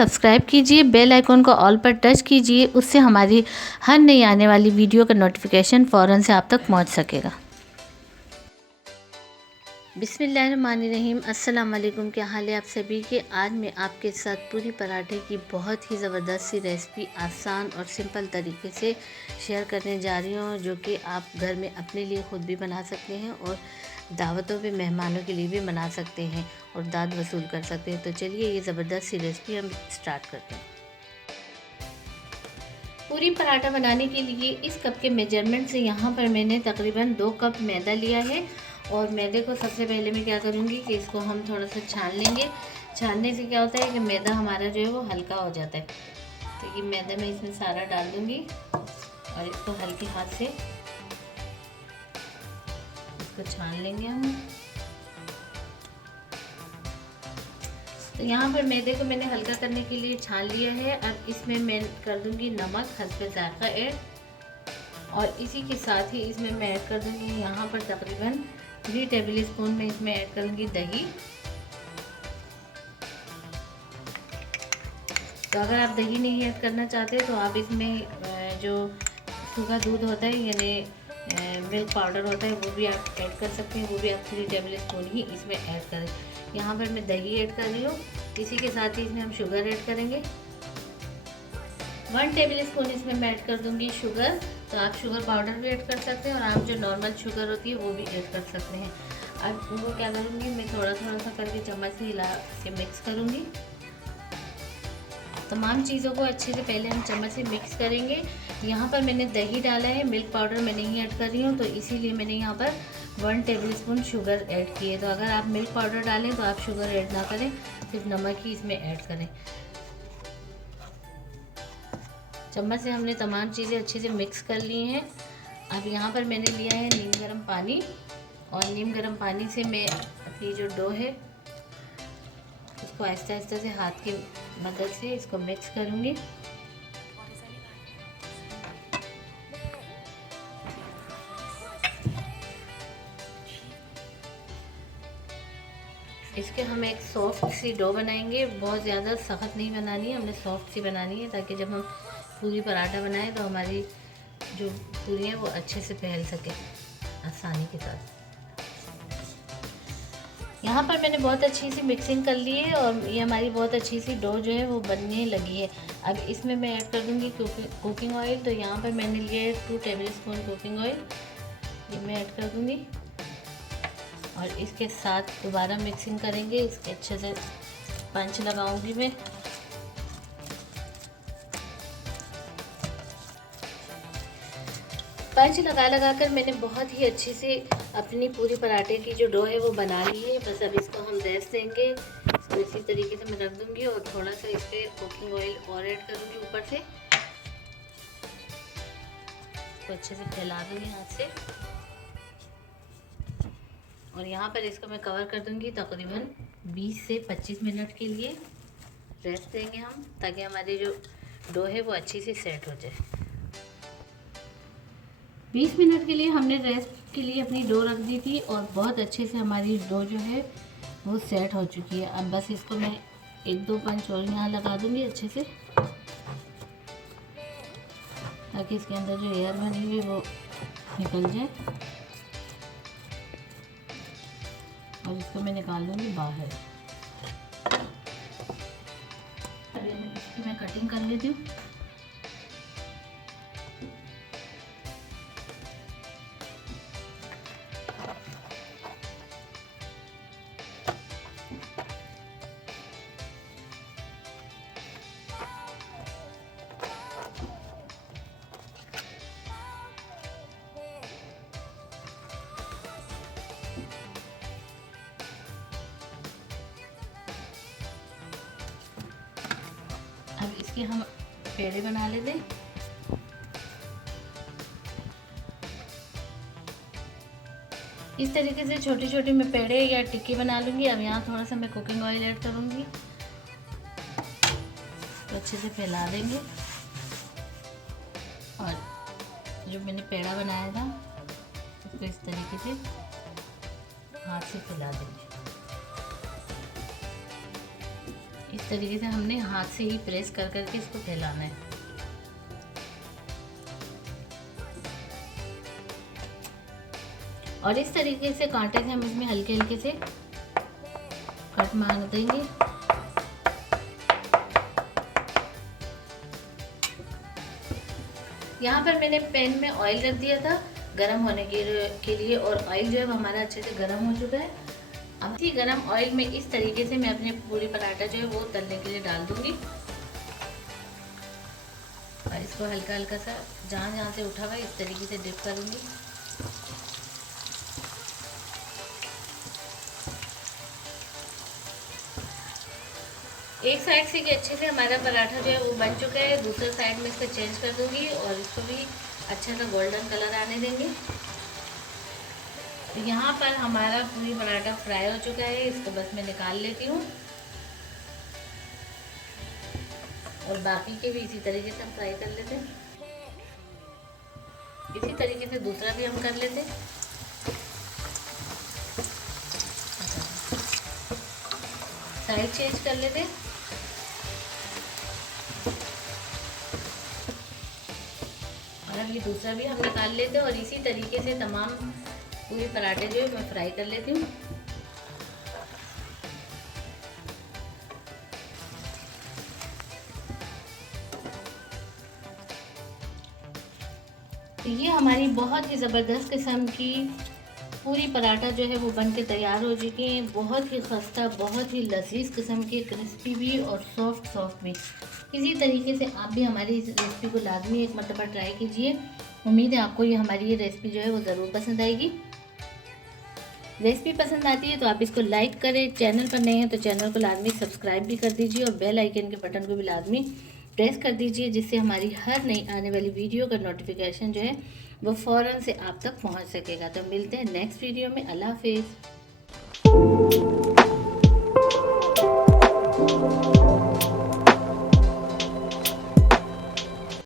Subscribe कीजिए, bell icon को all पर टच कीजिए, उससे हमारी हर नई आने वाली वीडियो का नोटिफिकेशन फ़ौरन से आप तक पहुंच सकेगा। बिस्मिल्लाहिर्रहमानिर्रहीम। अस्सलाम वालेकुम। क्या हाल है आप सभी के। आज मैं आपके साथ पूरी पराठे की बहुत ही ज़बरदस्त सी रेसिपी आसान और सिंपल तरीके से शेयर करने जा रही हूँ, जो कि आप घर में अपने लिए ख़ुद भी बना सकते हैं और दावतों पे मेहमानों के लिए भी बना सकते हैं और दाद वसूल कर सकते हैं। तो चलिए ये ज़बरदस्त सी रेसिपी हम स्टार्ट करते हैं। पूरी पराठा बनाने के लिए इस कप के मेजरमेंट से यहाँ पर मैंने तकरीबन 2 कप मैदा लिया है। और मैदे को सबसे पहले मैं क्या करूँगी कि इसको हम थोड़ा सा छान लेंगे। छानने से क्या होता है कि मैदा हमारा जो है वो हल्का हो जाता है। तो ये मैदा मैं इसमें सारा डाल दूँगी और इसको हल्के हाथ से इसको छान लेंगे हम। तो यहाँ पर मैदे को मैंने हल्का करने के लिए छान लिया है। अब इसमें मैं कर दूँगी नमक हस्बे ज़ायक़ा ऐड, और इसी के साथ ही इसमें मैं ऐड कर दूँगी यहाँ पर तकरीबन 3 टेबल स्पून में इसमें ऐड करूँगी दही। तो अगर आप दही नहीं ऐड करना चाहते तो आप इसमें जो सूखा दूध होता है यानी मिल्क पाउडर होता है वो भी आप ऐड कर सकते हैं। वो भी आप 3 टेबल स्पून ही इसमें ऐड करें। यहाँ पर मैं दही ऐड कर रही हूँ। इसी के साथ ही इसमें हम शुगर ऐड करेंगे। 1 टेबल स्पून इसमें मैं ऐड कर दूँगी शुगर। तो आप शुगर पाउडर भी ऐड कर सकते हैं और आप जो नॉर्मल शुगर होती है वो भी ऐड कर सकते हैं। अब उनको क्या करूँगी, मैं थोड़ा थोड़ा सा करके चम्मच से हिला के मिक्स करूँगी। तमाम चीज़ों को अच्छे से पहले हम चम्मच से मिक्स करेंगे। यहाँ पर मैंने दही डाला है, मिल्क पाउडर मैं नहीं ऐड कर रही हूँ, तो इसीलिए मैंने यहाँ पर 1 टेबल स्पून शुगर ऐड की है। तो अगर आप मिल्क पाउडर डालें तो आप शुगर ऐड ना करें, सिर्फ नमक ही इसमें ऐड करें। चम्मच से हमने तमाम चीज़ें अच्छे से मिक्स कर ली हैं। अब यहाँ पर मैंने लिया है नीम गर्म पानी, और नीम गर्म पानी से मैं अपनी जो डो है उसको आहिस्ता आहिस्ता से हाथ की मदद से इसको मिक्स करूँगी। इसके हम एक सॉफ्ट सी डो बनाएंगे। बहुत ज़्यादा सख्त नहीं बनानी है, हमने सॉफ्ट सी बनानी है ताकि जब हम पूरी पराठा बनाएं तो हमारी जो पूरी है वो अच्छे से फैल सके आसानी के साथ। यहाँ पर मैंने बहुत अच्छी सी मिक्सिंग कर ली है और ये हमारी बहुत अच्छी सी डो जो है वो बनने लगी है। अब इसमें मैं ऐड कर दूँगी कुकिंग ऑयल। तो यहाँ पर मैंने लिया है 2 टेबल स्पून कुकिंग ऑयल, ये मैं ऐड कर दूँगी और इसके साथ दोबारा मिक्सिंग करेंगे। इसके अच्छे से पंच लगाऊंगी मैं। पंच लगा लगा कर मैंने बहुत ही अच्छे से अपनी पूरी पराठे की जो डो है वो बना ली है। बस अब इसको हम रेस्ट देंगे। इसको इसी तरीके से मैं रख दूंगी और थोड़ा सा इस पर कुकिंग ऑयल और ऐड करूँगी ऊपर से। इसको अच्छे से फैला दूँगी हाथ से और यहाँ पर इसको मैं कवर कर दूँगी तकरीबन 20 से 25 मिनट के लिए। रेस्ट देंगे हम ताकि हमारी जो डो है वो अच्छी से सेट हो जाए। 20 मिनट के लिए हमने रेस्ट के लिए अपनी डो रख दी थी और बहुत अच्छे से हमारी डो जो है वो सेट हो चुकी है। अब बस इसको मैं 1-2 पंच और यहाँ लगा दूँगी अच्छे से, ताकि इसके अंदर जो एयर बनी हुई वो निकल जाए और इसको मैं निकाल लूँगी बाहर। इसकी मैं कटिंग कर लेती हूँ। अब इसके हम पेड़े बना लेते हैं। इस तरीके से छोटी छोटी मैं पेड़े या टिक्की बना लूँगी। अब यहाँ थोड़ा सा मैं कुकिंग ऑयल ऐड करूँगी, तो अच्छे से फैला देंगे और जो मैंने पेड़ा बनाया था उसको इस तरीके से हाथ से फैला देंगे। इस तरीके से हमने हाथ से ही प्रेस कर करके इसको फैलाना है। और इस तरीके से कांटे से हम इसमें हल्के हल्के से कट मार देंगे। यहाँ पर मैंने पैन में ऑयल रख दिया था गरम होने के लिए, और ऑयल जो है हमारा अच्छे से गरम हो चुका है। अब इसी गरम ऑयल में इस तरीके से मैं अपने पूरी पराठा जो है वो तलने के लिए डाल दूंगी, और इसको हल्का हल्का सा जहाँ जहाँ से उठा हुआ इस तरीके से डिप करूंगी। एक साइड से कि अच्छे से हमारा पराठा जो है वो बन चुका है, दूसरे साइड में इसको चेंज कर दूंगी और इसको भी अच्छा सा गोल्डन कलर आने देंगे। तो यहाँ पर हमारा पूरी पराठा फ्राई हो चुका है, इसको बस मैं निकाल लेती हूँ। और बाकी के भी इसी तरीके से हम फ्राई कर लेते हैं। इसी तरीके से दूसरा भी हम कर लेते हैं। साइड चेंज कर लेते हैं। और अब ये दूसरा भी हम निकाल लेते हैं और इसी तरीके से तमाम पूरे पराठे जो है मैं फ्राई कर लेती हूँ। तो ये हमारी बहुत ही ज़बरदस्त किस्म की पूरी पराठा जो है वो बन के तैयार हो चुकी है। बहुत ही खस्ता, बहुत ही लजीज किस्म की, क्रिस्पी भी और सॉफ्ट भी। इसी तरीके से आप भी हमारी इस रेसिपी को लाजमी एक मरतबा ट्राई कीजिए। उम्मीद है आपको ये हमारी ये रेसिपी जो है वो ज़रूर पसंद आएगी। रेसिपी पसंद आती है तो आप इसको लाइक करें, चैनल पर नए हैं तो चैनल को लाजमी सब्सक्राइब भी कर दीजिए और बेल आइकन के बटन को भी लाजमी प्रेस कर दीजिए, जिससे हमारी हर नई आने वाली वीडियो का नोटिफिकेशन जो है वो फ़ौरन से आप तक पहुंच सकेगा। तो मिलते हैं नेक्स्ट वीडियो में। अल्लाह हाफिज़।